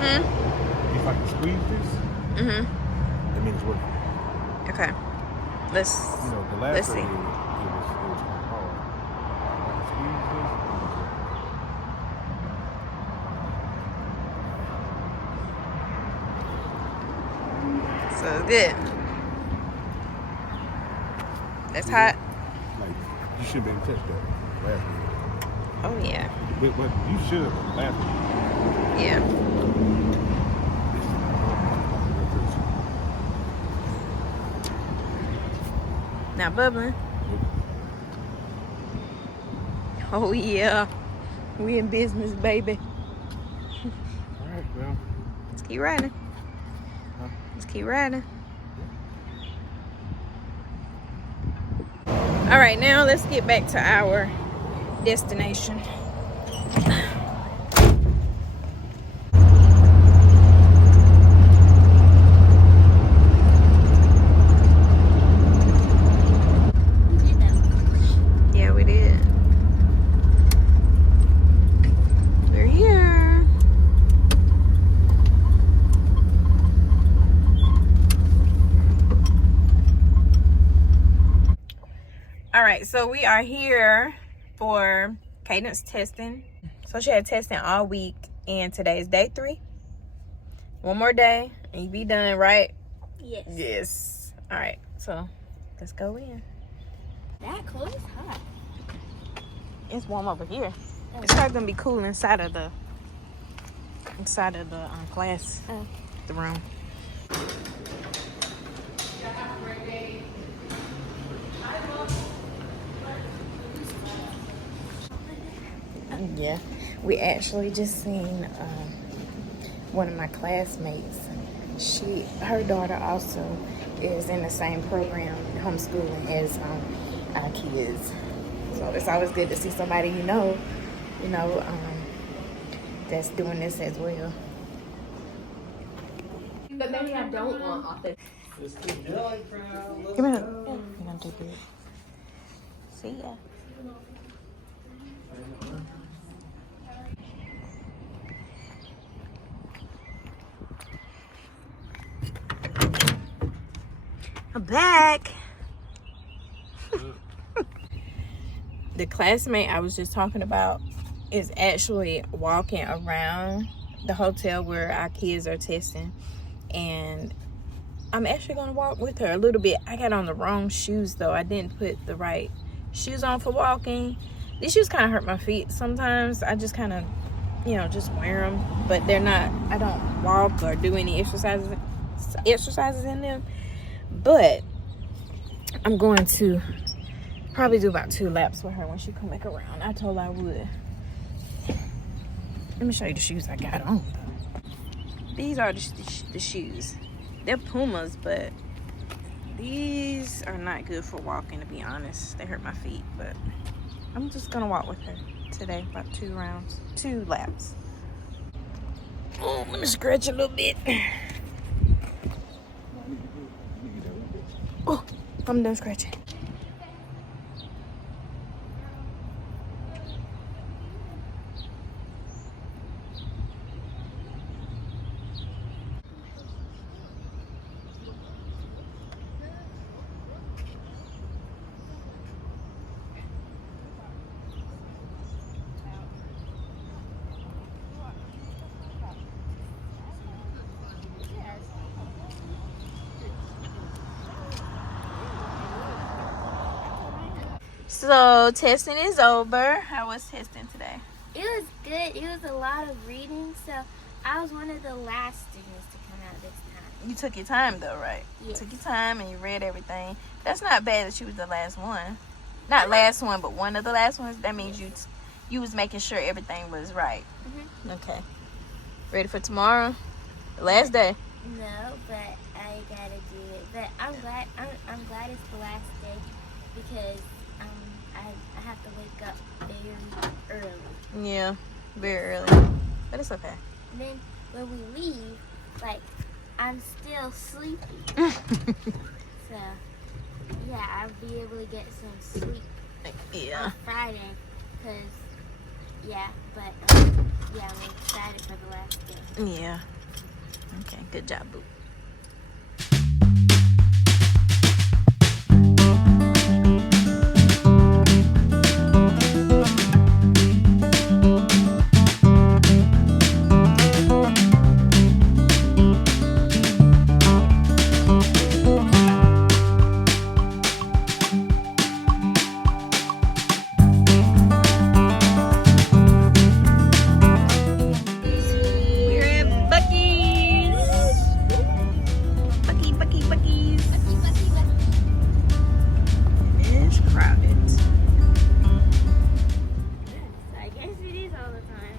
Hmm? If I can squeeze this, Mm-hmm. that means it's working. Okay. Let's The last see. one it was kind of hard. If I can squeeze this, So it's good. That's hot. Like, you should be able to touch that last one. Oh yeah. But you should have last one. Yeah. Not bubbling. Oh yeah. We in business, baby. Alright, well. Let's keep riding. Huh? Let's keep riding. Alright, now let's get back to our destination. Yeah, we did. We're here. All right, so we are here for Cadence testing. So she had testing all week, and today is day 3. One more day, and you be done, right? Yes. Yes. All right, so let's go in. That clothes is hot. It's warm over here. It's probably gonna be cool inside of the class, the room. Yeah, we actually just seen one of my classmates. Her daughter also is in the same program, homeschooling, as our kids. So it's always good to see somebody that's doing this as well. But maybe I don't want authentic. Come here. You're gonna do good. See ya. I'm back. The classmate I was just talking about is actually walking around the hotel where our kids are testing, and I'm actually gonna walk with her a little bit. I got on the wrong shoes though. I didn't put the right shoes on for walking. These shoes kind of hurt my feet sometimes. I just kind of, just wear them, but they're not, I don't walk or do any exercises in them. But I'm going to probably do about 2 laps with her when she come back around. I told her I would. Let me show you the shoes I got on. These are the shoes. They're Pumas, but these are not good for walking, to be honest. They hurt my feet, but I'm just gonna walk with her today, about 2 laps. Oh, let me scratch a little bit. Oh, I'm done scratching. So testing is over. How was testing today? It was good. It was a lot of reading, so I was one of the last students to come out this time. You took your time though, right? Yes. You took your time and you read everything. That's not bad that you was the last one. Not last one, but one of the last ones. That means you was making sure everything was right. Mm-hmm. Okay. Ready for tomorrow? The last day. No, but I gotta do it. But I'm glad it's the last day because I have to wake up very early. Yeah, very early. But it's okay. And then when we leave, I'm still sleepy. So yeah, I'll be able to get some sleep on Friday. I'm excited for the last day. Yeah. Okay, good job, boo. We're at Bucky's. Bucky's. It's crowded. I guess it is all the time.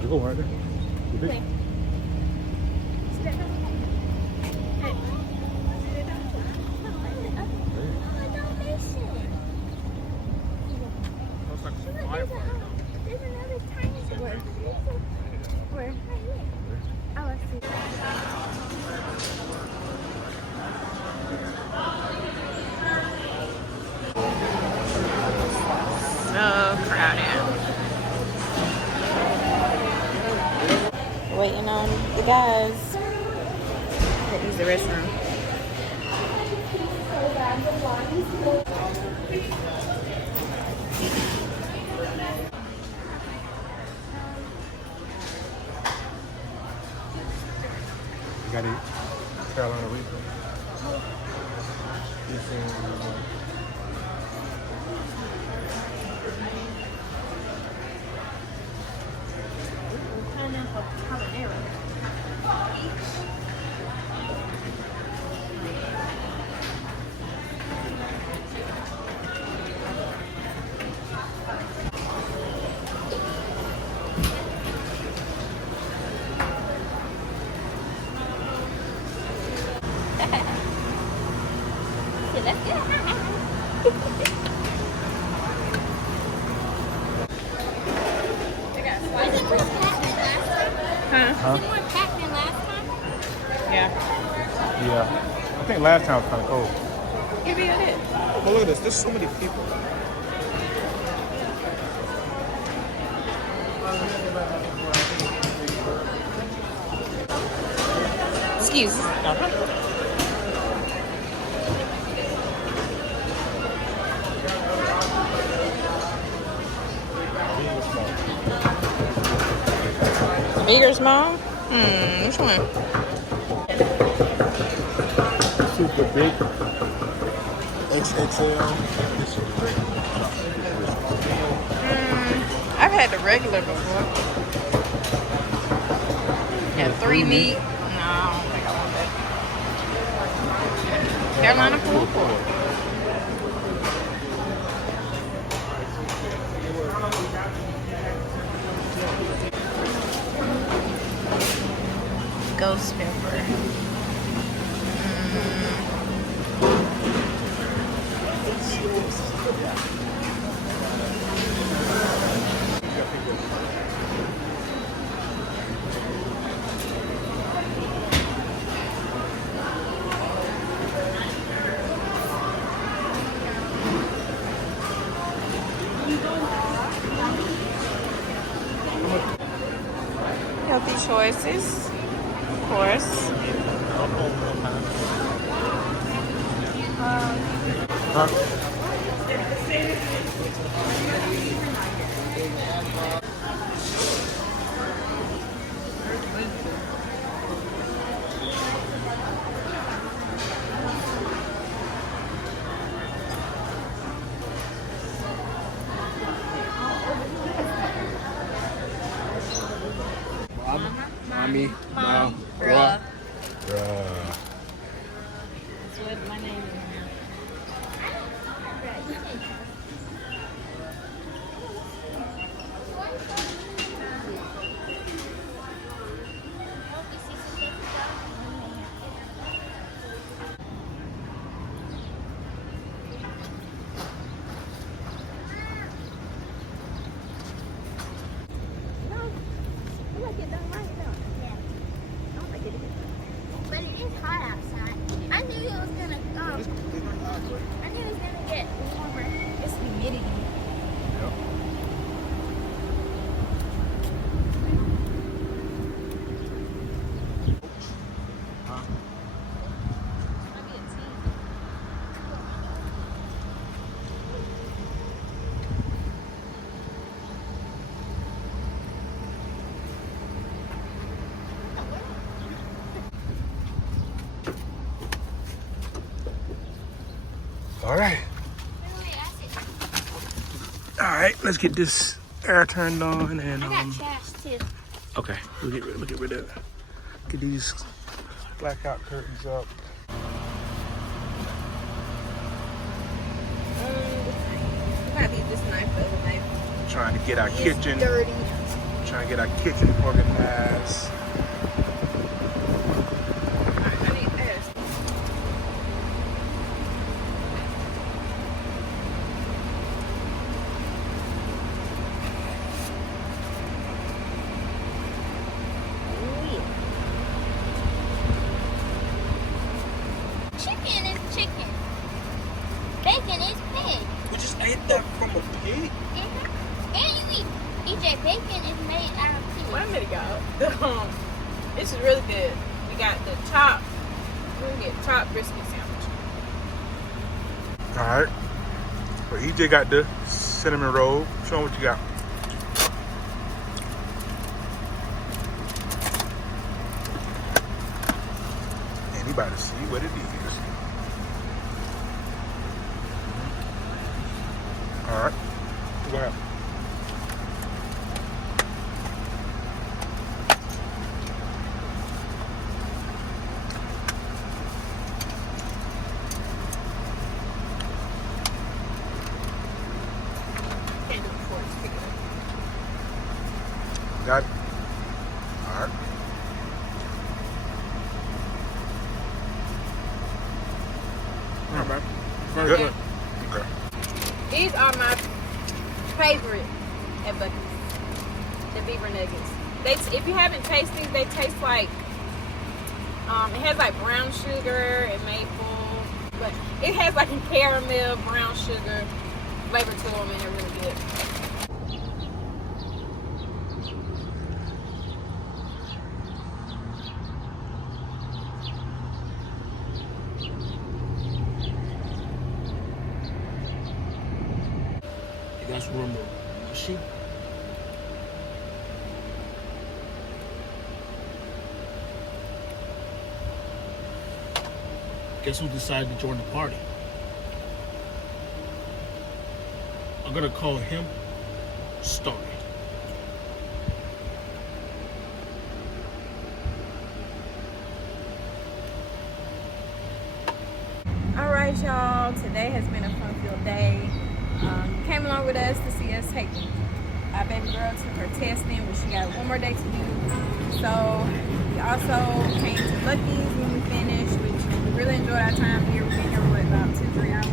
You go right there. You big? Okay. Step up. Hey. There's another tiny one. Where? Right here. Oh, I see. So crowded. Waiting on the guys. That use the restroom. You got it. Carolina Reaper. You seen Huh? Is it more packed than last time? Yeah. Yeah. I think last time was kind of cold. Give me a hit. But look at this. There's so many people. Excuse. Big or small? Which one? Super big. XXL. I've had the regular before. Yeah, 3 meat. No, I don't think I want that. Carolina pulled pork. Ghost pepper. Healthy choices, of course. Mommy. Mom. Bruh. Bruh. Bruh. That's what my name is now. But it is hot outside. I knew it was gonna I knew it was gonna get warmer. It's humidity. Yep. All right. All right, let's get this air turned on and I got trash too. okay, we'll get rid of it. Get these blackout curtains up. We gotta use this knife the other night. Trying to get our It's kitchen, dirty. trying to get our kitchen organized. I need this. Chicken is chicken. Bacon is pig. We just ate that from a pig. And you eat EJ, bacon is made out of pig. Wait a minute, y'all. This is really good. We got the chopped. We're gonna get chopped brisket sandwich. All right. Well, EJ got the cinnamon roll. Show him what you got. And he about to see what it is. All right. Go ahead. Can't do it before it's pick it up. Got it? All right. All right, man. Good. Okay. Okay. These are my favorite at Bucky's. The beaver nuggets. If you haven't tasted these, they taste like it has like brown sugar and maple, but it has like a caramel brown sugar flavor to them, and they're really good. You guys remember Bucee? Guess who decided to join the party? I'm gonna call him Story. Alright, y'all, today has been a fun-filled day. You came along with us to see us take our baby girl to her testing, but she got one more day to do. So we also came to Bucky's when we finished, which we really enjoyed our time here. We've been here for about 2-3 hours.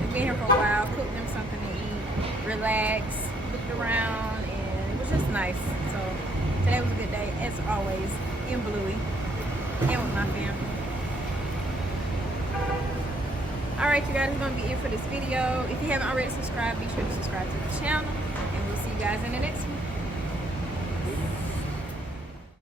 We've been here for a while, cooked them something to eat, relaxed, looked around, and it was just nice. So today was a good day, as always, in Bluey and with my family. Alright, you guys, it's going to be it for this video. If you haven't already subscribed, be sure to subscribe to the channel. And we'll see you guys in the next one.